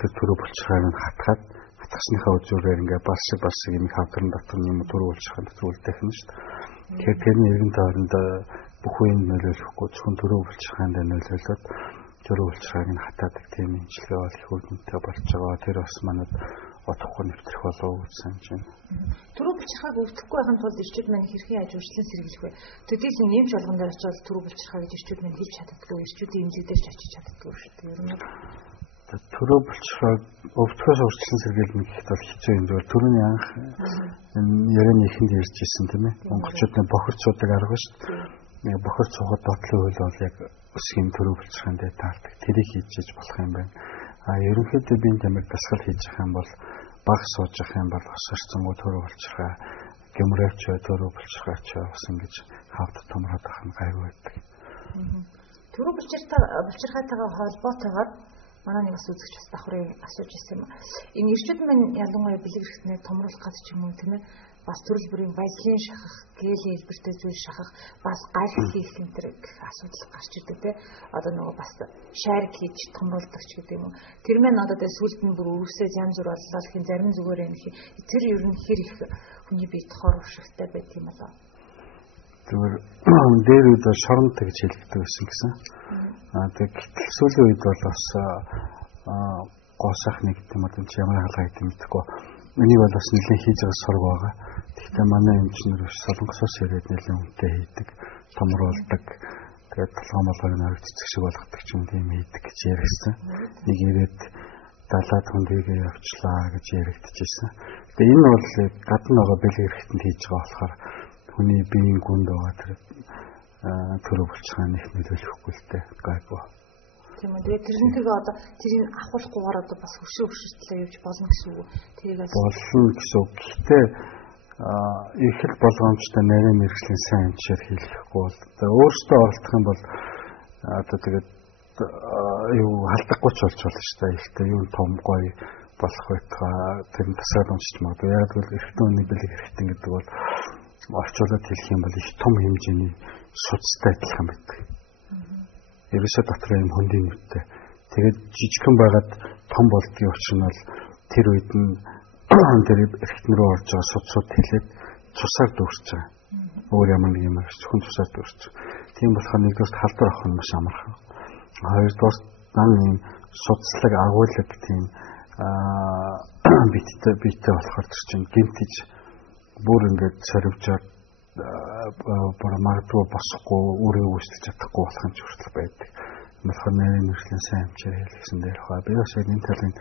тэр төрөө булчирхайг нь хатгасныхаа үзүүрээр ингээ бас шиг юм хавдрын дотор юм төрөө булчирхайг төлөвлөлтөх нь шүү дээ. Тэгэхээр тэрний эргэн тойронд бүх үеийн нөлөөлөхгүй зөвхөн төрөө булчирхайнд нөлөөлөд төрөө булчирхайг нь хатаадаг тийм имчилгээ бол их үднэтэй болж байгаа. Тэр бас манад одохгүй нэвтрэх болов уу гэж санаж байна. Төрөө булчирхайг өвдөхгүй байхын тулд ирчүүд маань хэрхэн яаж үржлэн сэргийлэх вэ? Төдийс нь нэмж болгон дээр очиод төрөө булчирхай гэж ирчүүд маань хэлж чаддаг уу? Ирчүүдийн имлэг дээр ч очиж чаддаг уу шүү дээ. Ер нь төрөө булчирхайг өвдөхөөс үржлэн сэргийлнэ гэхэд бол хэцүү юм зөв. Төрөний анх ярианы ихэнд ярьж ирсэн тийм ээ. Монголчуудын бохирцуудаг арга шүү дээ. Бохирц цугад дотлын хөл бол яг өсгийн төрөө булчирхайнд таардаг. Тэрийг хийж болох юм байна. Ерөнхийдөө биеийн тамиг дасгал хийж явах юм бол баг сууж явах юм бол бас орцсонгүй төрөө булчирхай гэмрэвч төрөө булчирхайч бас ингэж хавд томроод авах нь гайгүй байдаг. Төрөө булчирхайтайгаа холбоотойгоор манай нэг бас үзэгч бас давхрыг асууж ирсэн юм. Энэ ирчүүд маань ялангуяа бэлэг хэрэгтнээ томруулах гэж ч юм уу тийм ээ бас төрөл бүрийн баялагын шахах, гээлийн хэлбэртэй зүйл шахах, бас гал хийх гэмтрэг асуудал гарч ирдэг тийм. Одоо нөгөө бас шаарг хийж томруулдаг ч гэдэг юм уу. Тэр маань одоо сүүлд нь бүр өрөвсөж янз бүр боллоо гэх зарим зүгээр юм хий. Тэр ер нь хэр их хүний бие тохоор уршигтай байдаг юм болоо. Зүгээр дээр үед шоронтой гэж хэлдэг байсан гэсэн. Гэтэл сүүлийн үед бол бас гоосах нэг юм уу ч ямар хаалгаа гэдэг юм тэгэхгүй. Энийг бол бас нэлээд хийж байгаа сураг байгаа. Гэхдээ манай эмчнэр биш солонгосоос ирээд нэлээд үнэтэй хийдэг, томруулдаг. Тэгээд толгой харагдчих шиг болгодог ч юм тийм хийдэг гэж ярьсан. Нэг ирээд 70 хүндийгээ явчлаа гэж яригдчихсэн. Тэгээд энэ бол гадна байгаа бэлэг хэрэгтэнд хийж байгаа болохоор хүний биеийн гүнд байгаа тэр төрөө булчирхай их нөлөөлөхгүй л дээ гайгүй. Тийм үү. Тэгээд тэрнтэйгээ одоо тэрийг авахгүйгээр одоо бас хөршөөтлөө явж болно гэсэн үг. Тэрийг болно гэсэн үг. Гэхдээ их л болгоомжтой нарийн мэрэгжлийн сайн эмчээр хийхгүй бол өөртөө оролдох юм бол одоо тэгээд юу халдахгүй ч болж болно шүү дээ. Ихтэй юу том гоё болох байтугай тэр нь тасаад уншиж магадгүй. Яг л эртний үний бэлэг хэрэгтэн гэдэг бол орчуулаад хэлэх юм бол их том хэмжээний судастай адилхан байдаг. Ерөөсөө дотор юм хөндийн нүдтэй. Тэгээд жижигхэн байгаад том болдгийн учир нь бол тэр үед нь тэр эргэтэн рүү орж байгаа судсууд хэлээд цусаар дүүрч байгаа. Өөр ямар нэг юм биш зөвхөн цусаар дүүрч. Тийм болохоор нэгдүгээр халдвар авах нь маш амархан. Хоёрдугаар нам юм судслаг агуулдаг тийм биттэй болохоор тэр чинь гинтэж бүр ингээд сорвжаад бүр магадгүй босохгүй өөрөө үүсгэж чадахгүй болох юм ч хүртэл байдаг. Тэгэхээр нарийн мэрэгжлийн сайн эмчээр хэлсэн дээр хаа би бас энэ талын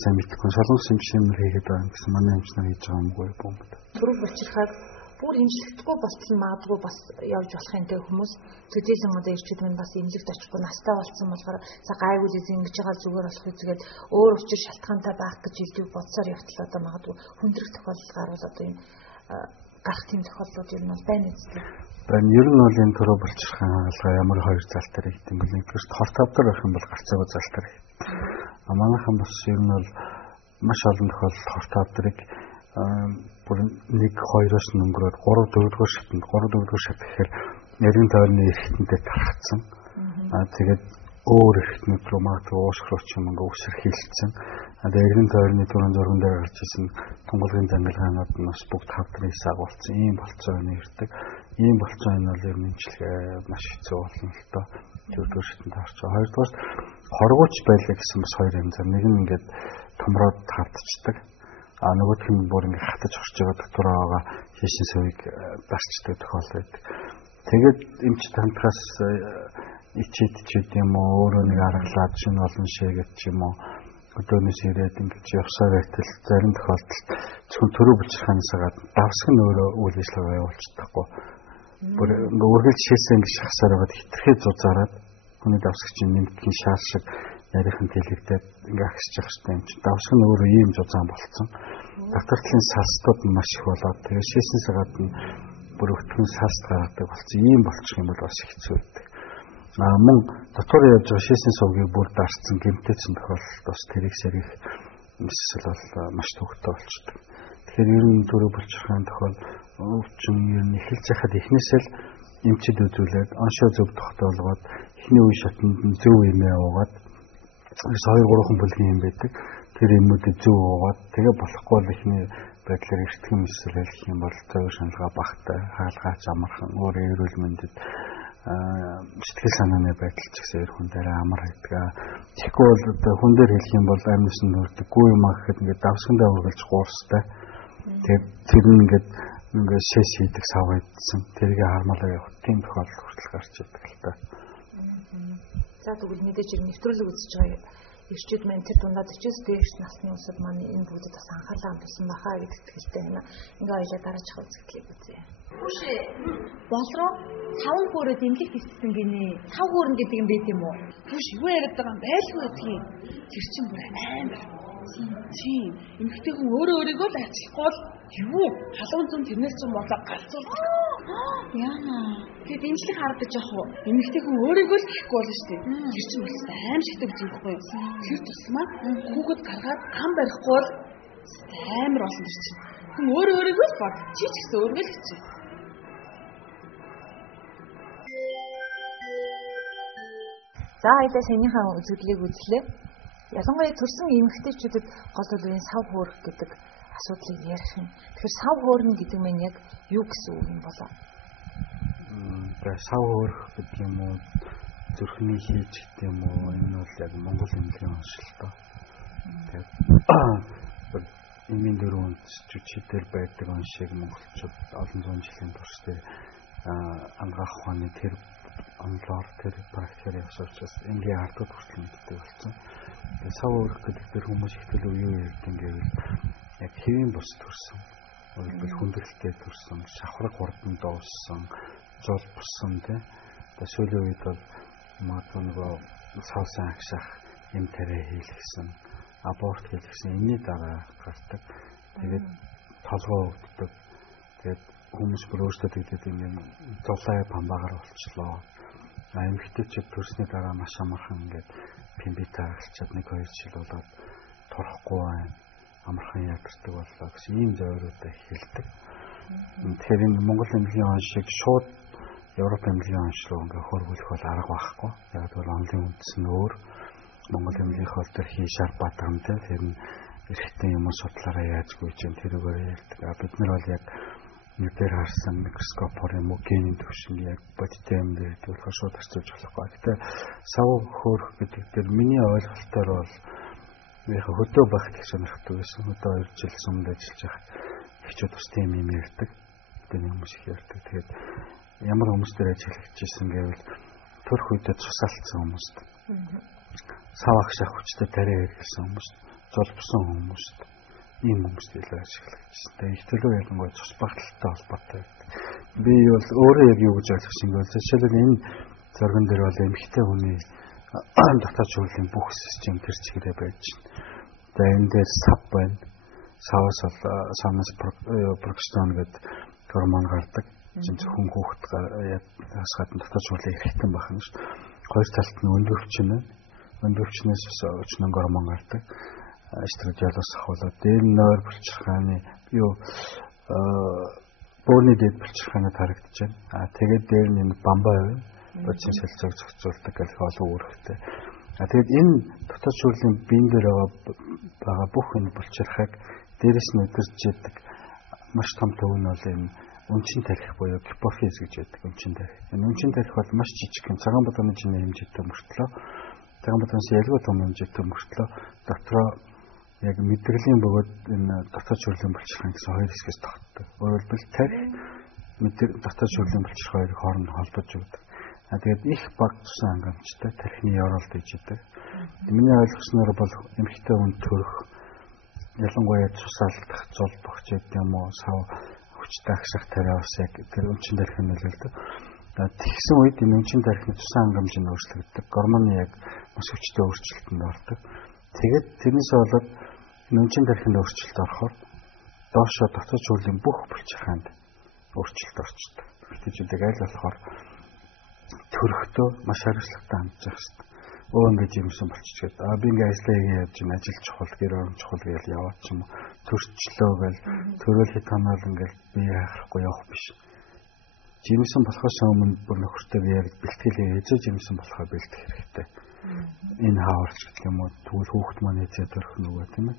сайн мэдгүй солонгос эмчнэр хийгээд байгаа гэсэн манай эмчнэр хийж байгаа юмгүй юм байна. Төрөө булчирхайг бүр имжлэхдэггүй болтол магадгүй бас явж болох юм те хүмүүс төдийлөн одоо ирчүүд маань бас имлэгт очихгүй настай болсон болохоор за гайгүй л ингэж байгаа зүгээр болох үгээд өөр учир шалтгаантай байх гэж илдэг бодсоор явтал одоо магадгүй хүндрэх тохиолдол гарвал одоо юм гарах тийм тохиолдлууд ер нь бол байна үстэй. Ер нь бол энэ төрөө булчирхай хаалга ямар хоёр залтаар хийдэг юм бэ? Нэгдүгээр хор тавдар байх юм бол гарцаагүй залтаар хийдэг. Манайхан бас ер нь бол маш олон тохиолдолд хор тавдрыг бүр 1-2-оос өнгөрөөд 3-4-р шатнд 3-4-р шат гэхээр нарийн тойрны эрхтэнтэй тархацсан. Тэгээд өөр эрхтнүүд рүү магадгүй уушрууч юм ингээ үсэр хийлцсэн. Эргэн тойрны түрүүн зурган дээр гарч ирсэн тунгалгийн зангилгаанууд нь бас бүгд тавдрын саг болсон. Ийм болцооны ирдэг. Ийм болцооны бол ер нь имчилгээ маш хэцүү болно л доо. Дөрөвдүгээр шатнд орч байгаа. Хоёрдугаар хоргооч байлаа гэсэн бас хоёр янзаар. Нэг нь ингээд томроод хавдчихдаг. Нөгөөх нь бүр ингээд хатаж орч байгаа дотор байгаа хийшин сувыг дарчдаг тохиол байдаг. Тэгээд эмч тантахаас ичээд юм уу өөрөө нэг аргалаад шинэ олон шигэт ч юм уу өдөөнөөс ирээд ингэж явсаар байтал зарим тохиолдолд зөвхөн төрөө булчирхаанаас гадна давсаг нь өөрөө үйл ажиллагаа явуулчихдаггүй. Бүр ингээ үргэлж шээсээ ингэ шахсаар байгаад хитрхээ зузаараад хүний давсаг чинь нэмтгийн шаал шиг нарийнхан тэлэгдээд ингээ агсчих хэрэгтэй юм чинь давсаг нь өөрөө ийм зузаан болцсон. Дотортлын салстууд нь маш их болоод тэгээ шээснээс гадна бүр өтгөн салст гаргадаг болсон. Ийм болчих юм бол бас хэцүү байдаг. Мөн дотор явж байгаа шээсний сувгийг бүр дарцсан гэмтээсэн тохиолдолд бас тэрийг сэргийх эсвэл бол маш төвөгтэй болчихдог. Тэгэхээр ер нь төрөө булчирхайн тохиол өвчин ер нь эхэлж яхад эхнээсээ л эмчид үзүүлээд оншоо зөв тогтоолгоод эхний үе шатнд нь зөв эмээ уугаад 2 3 бүлгийн юм байдаг. Тэр юмуудыг зөв уугаад тэгээ болохгүй бол ихний байдлаар эртгэн мэсрэл гэх юм бол зөв шаналгаа багтай, хаалгаач амархан, өөрөө эрүүл мэндэд сэтгэл санааны байдал ч гэсэн эр хүн дээр амар байдаг. Тэгэхгүй бол одоо хүн дээр хэлэх юм бол амьдсан нүрдэггүй юм аа гэхэд ингээд давсгандаа үргэлж гуурстай. Тэгээд тэр нь ингээд шэс хийдэг савгайдсан. Тэрийг хармалаа явах тийм тохиолдол хүртэл гарч ирдэг л та. За тэгвэл мэдээж нэвтрүүлэг үзэж байгаа ирчүүд маань тэр дундаа 40-с дээш насны усуд маань энэ бүдэд бас анхаарлаа хандуулсан баха гэдэг итгэлтэй байна. Ингээ ойлоо дараачих үзэгдлийг үзье. Үшээ болроо 5 хөөрөд эмгэл гиссэн гинэ. 5 хөөрн гэдэг юм байт юм уу? Түш юу яриад байгаа юм байлгүй гэдгийг. Тэр чинь бүр амар. Тийм. Эмгтэй хүн өөрийгөө л арчлахгүй бол юу? Халуун зүн тэрнээс ч болоо галзуулдаг. Яа. Тэгэд имжлэг хардаж яах вэ? Эмгтэй хүн өөрийгөө л гэхгүй болно шүү дээ. Тэр чинь бас аим шигтэй зүйлхгүй юу? Тэр тусмаа хүүхэд гаргаад ам барихгүй бол амар болсон тэр чинь. Хүн өөрийгөө л бод. Чи ч гэсэн өөргөө л хэцүү. За эдээ саяныхаа үзэгдлийг үзлээ. Ялангуяа төрсэн эмэгтэйчүүдэд гол бол энэ сав хөөрөх гэдэг асуудлыг ярих юм. Тэгэхээр сав хөөрнө гэдэг нь яг юу гэсэн үг юм болоо? Тэгээ сав хөөрөх гэдэг юм уу, зүрхний хийж гэдэг юм уу, энэ нь бол яг Монгол эмнэлгийн онцлогтой. Тэгээд эмийн дөрөв жүжигчдэр байдаг он шиг монголчууд олон зуун жилийн турш тэр ангаах ухааны тэр онлоор тэр практикээр явсан учраас энгийн ардууд хүртэл мэддэг болсон. Тэгээд сав хөөрөх гэдэг тэр хүмүүс ихтэл юу ярьдаг гэвэл яг хэвийн бус төрсөн, өөрөлдөл хүндрэлтэй төрсөн, шавхраг хурдан дууссан, зол бусан тий. Тэгээд сүүлийн үед бол магадгүй нөгөө савсан агшаах юм тарай хийлгэсэн, аборт хийлгэсэн энэний дараа гардаг. Тэгээд толгоо өвддөг. Тэгээд хүмүүс бүр өөрсдөө тэгдэг юм зулаа памбагаар болчлоо. Эмэгтэйчүүд төрсний дараа маш амархан ингээд пимбита арчаад 1-2 жил болоод турахгүй байна. Амархан ядардаг боллоо гэсэн ийм зөөрүүдэ хэлдэг. Тэгэхээр энэ Монгол эмнэлгийн он шиг шууд Европ эмнэлгийн он руу ингээ хөрвүүлэх бол арга байхгүй. Яг бол онлын үндэс нь өөр. Монгол эмнэлгийн хол төр хий шар батамтай тэр нь эрэгтэй юм судлаараа яажгүй ч юм тэрүүгээр ярьдаг. Бид нар бол яг нүдээр харсан микроскопоор юм уу генийн төвшинг яг бодиттой юм дээр төлөхөөр шууд харьцуулж болохгүй. Гэтэ сав хөөрөх гэдэг дээр миний ойлголтоор бол яг хөдөө багт их сонирхдаг байсан. Хөдөө 2 жил сумд ажиллаж байхад эхчүүд бас тийм юм ярьдаг. Тэний хүмүүс их ярьдаг. Тэгээд ямар хүмүүс дээр ажиллаж ирсэн гэвэл төрх үедээ цусаалтсан хүмүүс. Сав агшаах хүчтэй тариа хэрэгсэн хүмүүс, золбсон хүмүүс. Ийм хүмүүст илүү ашиглагдсан. Тэгээд их төлөв ялангуяа цус багталтай холбоотой. Би бол өөрөө яг юу гэж ойлгосон гэвэл жишээлбэл энэ зоргон дээр бол эмэгтэй хүний дотоод шүүлийн бүх систем тэр чигээрээ байж байна. Тэгээд энэ дээр сав байна. Саваас бол савнаас прогестерон гэдэг гормон гардаг. Зөвхөн хүүхэд яас гадна дотоод шүүлийн эрхтэн байх нь шүү. Хоёр талд нь өндөрвчин байна. Өндөрвчнээс өчнөн гормон гардаг. Эстрогенос ахвалаа дээр нойр булчирхааны юу бөөний дэд булчирхаанад харагдаж байна. Тэгээд дээр нь бамбаа байна. Бодис солилцоог зохицуулдаг гэх олон үүрэгтэй. Тэгээд энэ дотоод шүүлийн биен дээр байгаа бүх энэ булчирхайг дээрэс нь өдөрж яадаг маш том төв нь бол энэ өнчин тарих буюу гипофиз гэж байдаг өнчин тарих. Энэ өнчин тарих бол маш жижиг юм. Цагаан бодооны жинээ хэмжээтэй мөртлөө цагаан бодооноос ялгүй том хэмжээтэй мөртлөө дотроо яг мэдрэлийн бөгөөд энэ дотоод шүүлийн булчирхай гэсэн хоёр хэсгээс тогтдог. Өөрөлдвөл тарих дотоод шүүлийн булчирхай хоёрыг хоорондоо холбож өгдөг. Тэгээд их баг тусан хангамжтай тархины ёроолт гэж байдаг. Миний ойлгосноор бол эмэгтэй хүн төрөх ялангуяа цусаалдах, золбох гэдэг юм уу, сав хүчтэй агших тариас яг тэр өнчин тарих нь нөлөөлдөг. Тэгсэн үед энэ өнчин тарихны тусан хангамж нь өөрчлөгддөг. Гормоны яг маш хүчтэй өөрчлөлтөнд ордог. Тэгээд тэрнээс болоод энэ өнчин тарихын өөрчлөлт орохоор доошо дотоод шүүлийн бүх булчирхайнд өөрчлөлт орчдог. Эмэгтэйчүүдийг аль болохоор төрөхдөө маш хариуцлагатай хандж явах хэрэгтэй. Ингэж юмсан болчихгээд би ингээ ажиллаа яаж юм ажил чухал гэр орон чухал гэж яваад ч юм уу төрчлөө гэл төрөөлхий танаал ингээл би яахгүй явах биш. Жимсэн болохоос өмнө бүр нөхөртэйгээ яг бэлтгэлээ ээжээ жимсэн болохоо бэлдэх хэрэгтэй. Энэ хааварч гэдэг юм уу тэгвэл хүүхэд маань эзээ төрөх нөгөө тийм ээ.